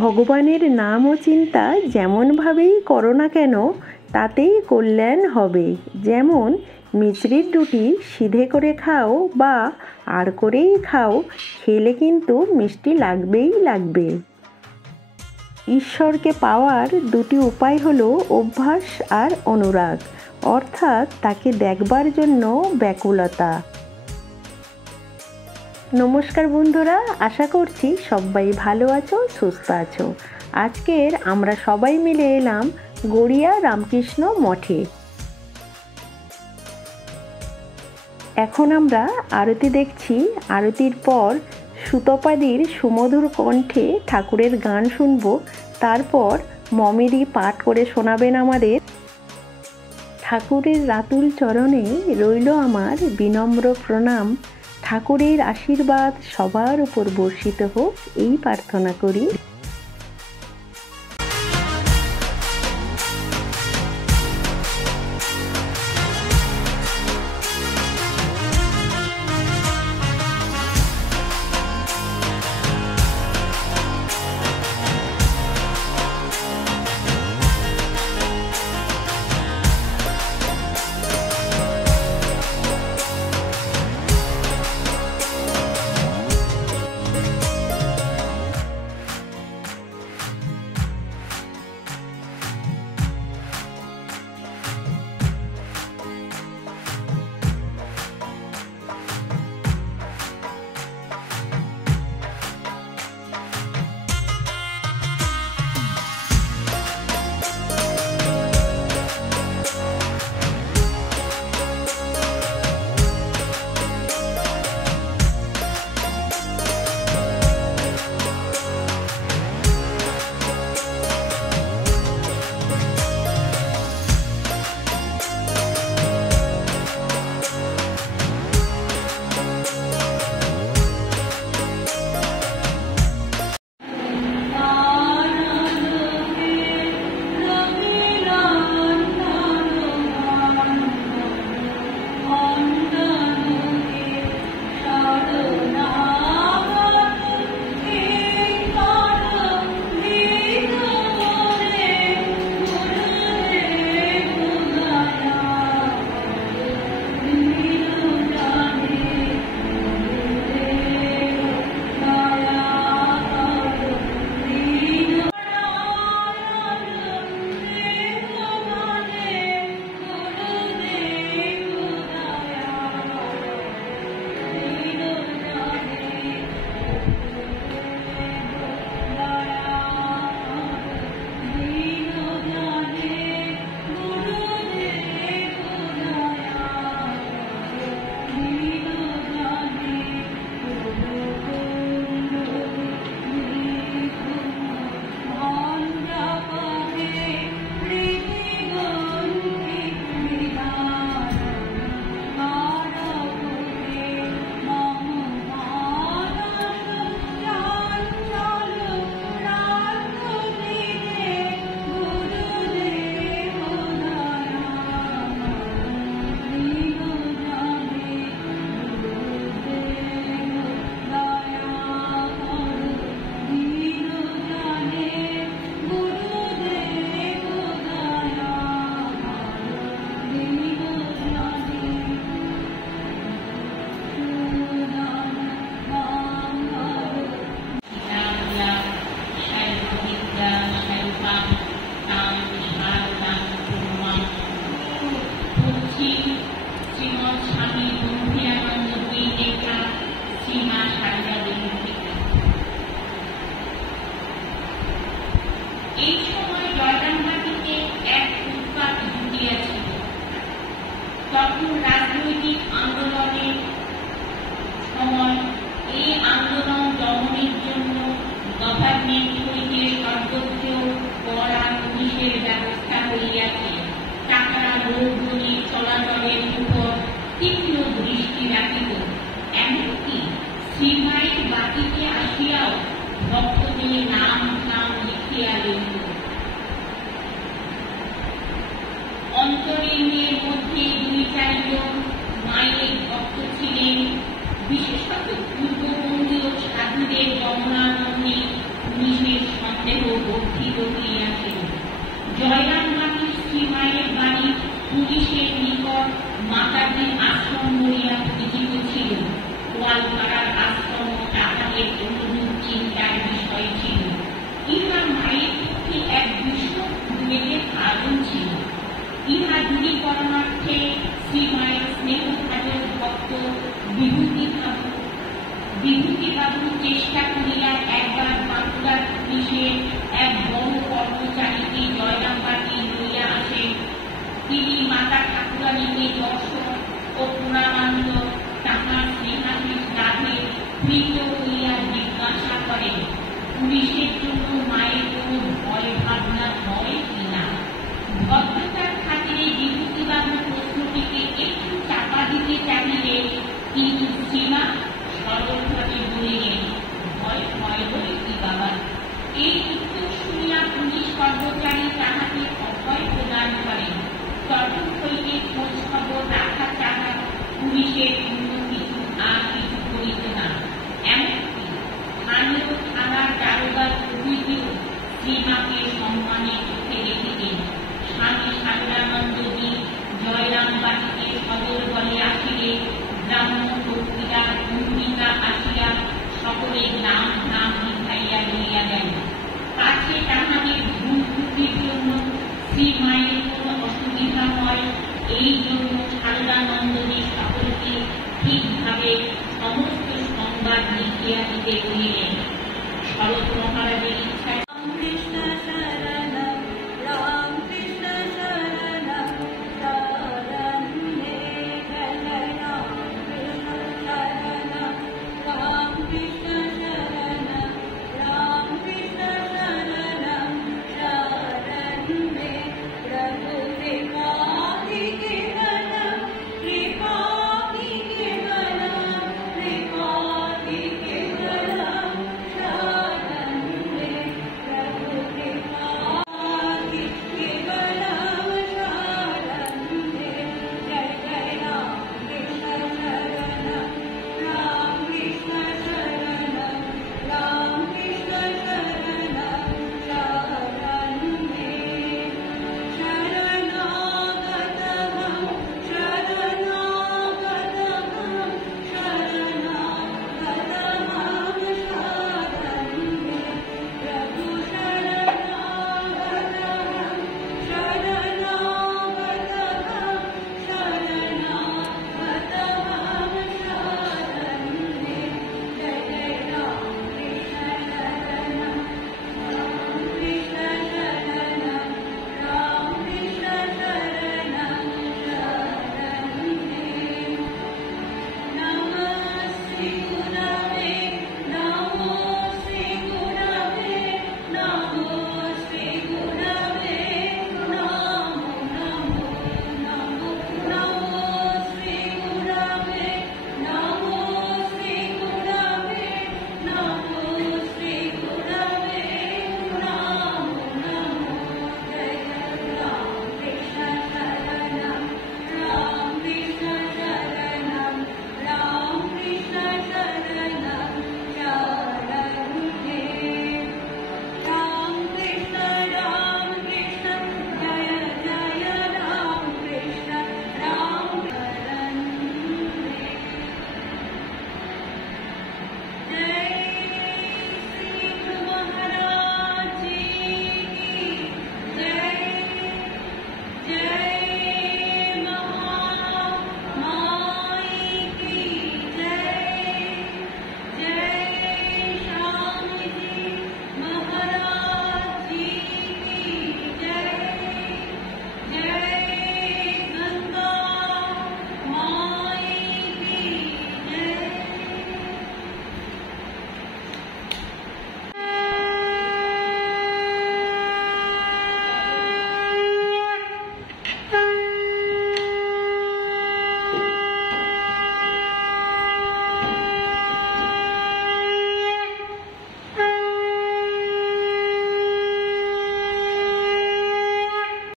ভগবানের নাম ও চিন্তা যেমনভাবেই করো না কেন তাতেই কল্যাণ হবে। যেমন মিছরির রুটি সিধে করে খাও বা আর করেই খাও, খেলে কিন্তু মিষ্টি লাগবেই লাগবে। ঈশ্বরকে পাওয়ার দুটি উপায় হলো অভ্যাস আর অনুরাগ, অর্থাৎ তাকে দেখবার জন্য ব্যাকুলতা। নমস্কার বন্ধুরা, আশা করছি সবাই ভালো আছো, সুস্থ আছো। আজকের আমরা সবাই মিলে এলাম গড়িয়া রামকৃষ্ণ মঠে। এখন আমরা আরতি দেখছি। আরতির পর সুতপাদির সুমধুর কণ্ঠে ঠাকুরের গান শুনব। তারপর মমেরি পাঠ করে শোনাবেন আমাদের। ঠাকুরের রাতুল চরণে রইল আমার বিনম্র প্রণাম। ঠাকুরের আশীর্বাদ সবার উপর বর্ষিত হোক, এই প্রার্থনা করি। তখন রাজনৈতিক আন্দোলনের সময় এই আন্দোলন দমনের জন্য গভর্নমেন্ট হইতে সর্বোচ্চ কড়া পুলিশের ব্যবস্থা হইয়াছে। টাকারা লোকজনের চলাচলের উপর তীক্ষ্ণ দৃষ্টি রাখিত। এমনকি শ্রীমায়ের বাটিতে আসিয়াও ভক্তদের নাম লিখিয়া লইত। অন্তরীণের মধ্যে 2-4 জন মায়ের ভক্ত ছিলেন। বিশেষত পূর্ববঙ্গীয় সাধুদের গমনাগমনে পুলিশের স্নেহ বর্ধিত হইয়াছিল। জয়রামবাটির শ্রীমায়ের বাড়ি পুলিশের নিকট মাতাজির আশ্রম বলিয়া পরিচিত ছিল। গোয়ালপাড়ার আশ্রম তাহাদের অনুরূপ চিন্তার বিষয় ছিল। ইহা মায়ের পক্ষে এক ভীষণ উদ্বেগের কারণ ছিল। ইহা দূরীকরণার্থে শ্রীমায়ের স্নেহভাজন ভক্ত বিভূতিবাবু চেষ্টা করিয়া একবার বাঁকুড়ার পুলিশের এক বড় কর্মচারীকে জয়রামবাটি লইয়া আসেন। তিনি মাতা ঠাকুরানীকে দর্শন ও প্রণামান্ত তাহার স্নেহাশিস লাভে প্রীত হইয়া জিজ্ঞাসা করেন, পুলিশের জন্য মায়ের কোন ভয় ভাবনা হয় কিনা। ভদ্রতার খাতিরে বিভূতিবাবু প্রশ্নটিকে একটু চাপা দিতে চাইলে, কিন্তু শ্রীমা সরলভাবে বলিলেন, ভয় ভয় বলে কি বাবা। এই উত্তর শুনিয়া পুলিশ কর্মচারী তাহাকে অভয় প্রদান করেন। তখন হইতে খোঁজ খবর রাখা ছাড়া পুলিশের অন্য কিছু আর কিছু করিত না। এমনকি স্থানীয় থানার দারোগার অভিযোগ শ্রীমাকে সম্মানের চোখে দেখিতেন। স্বামী সারদানন্দজি জয়রামবাটিকে সদর বলে আসিলে ব্রাহ্মণ ভক্তিরা পণ্ডিতা আসিয়া সকলের নাম নাম লিখাইয়া লইয়া দেন। কাছে তাহাদের ভুল ত্রুটির জন্য শ্রীমায়ের কোন অসুবিধা হয়, এই জন্য সারদানন্দজি সকলকে ঠিকভাবে সমস্ত সংবাদ লিখিয়া দিতে বলিলেন।